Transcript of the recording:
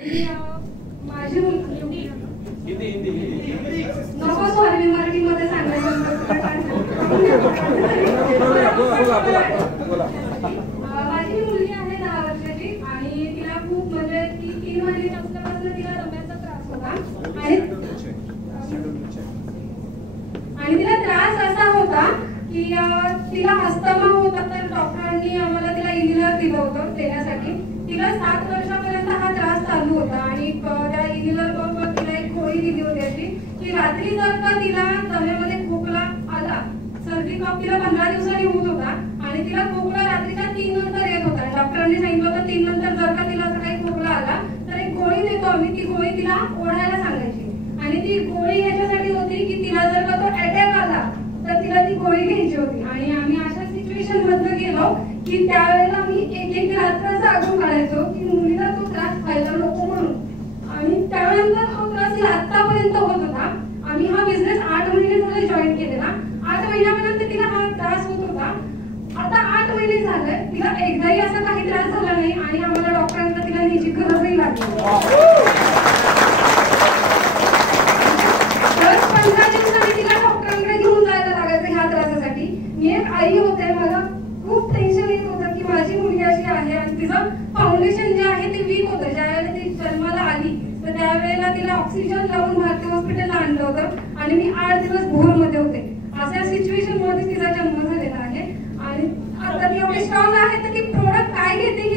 माझी मुलगी नको सॉरी मी मराठीमध्ये सांगायचं माझी मुलगी आहे 10 वर्षाची आणि तिला खूप म्हणजे ती 3 महिन्याची असल्यापासून तिला दम्याचा त्रास होता आणि तिला त्रास असा होता की तिला अस्थमा होता तर डॉक्टरांनी आम्हाला तिला इन्हेलर दिलं होतं देण्यासाठी तिला 7 वर्षापर्यंत हा त्रास चालू होता आणि त्या इन्हेलर बरोबर तिला एक गोळी दिली होती अशी की रात्री जर का तिला दम्यामध्ये खोकला आला सर्दी कफ तिला 15 दिवसांनी होत होता आणि तिला खोकला रात्रीच्या 3 नंतर येत होता डॉक्टरांनी सांगितलं होतं 3 नंतर जर का तिला असं काही खोकला आला तर एक गोळी देतो आम्ही ती गोळी तिला ओढायला सांगायची आणि ती गोळी ह्याच्यासाठी होती की तिला जर का तो अटॅक आला तर तिला ती गोळी घ्यायची होती आणि आम्ही अशा सिच्युएशन मध्ये गेलो की त्यावेळेला आम्ही एक रात्र जागून काढायचो की मुलीला तो त्रास व्हायला नको म्हणून आणि त्यानंतर हा त्रास आतापर्यंत होत होता आम्ही हा बिझनेस 8 महिने झाले जॉईन केलेला 8 महिन्यापर्यंत तिला हा त्रास होत होता आता 8 महिने झाले तिला एकदाही असा काही त्रास झाला नाही आणि आम्हाला डॉक्टरांना तिला न्यायची गरजही लागली 10-15 दिवसांनी तिला डॉक्टरांकडे घेऊन जायला लागायचं ह्या त्रासासाठी मी एक आई होते मला खूप टेन्शन येत होतं की माझी मुलगी अशी आहे आणि तिचं फाउंडेशन जे आहे ते वीक होतं ज्यावेळेला ती जन्माला आली तर त्यावेळेला तिला ऑक्सिजन लावून भारती हॉस्पिटलला आणलं होतं आणि मी 8 दिवस भोरमध्ये होते अशा सिच्युएशन मध्ये तिचा जन्म झालेला आहे आणि आता ती एवढी स्ट्रॉंग आहे तर ती प्रोडक्ट काय घेते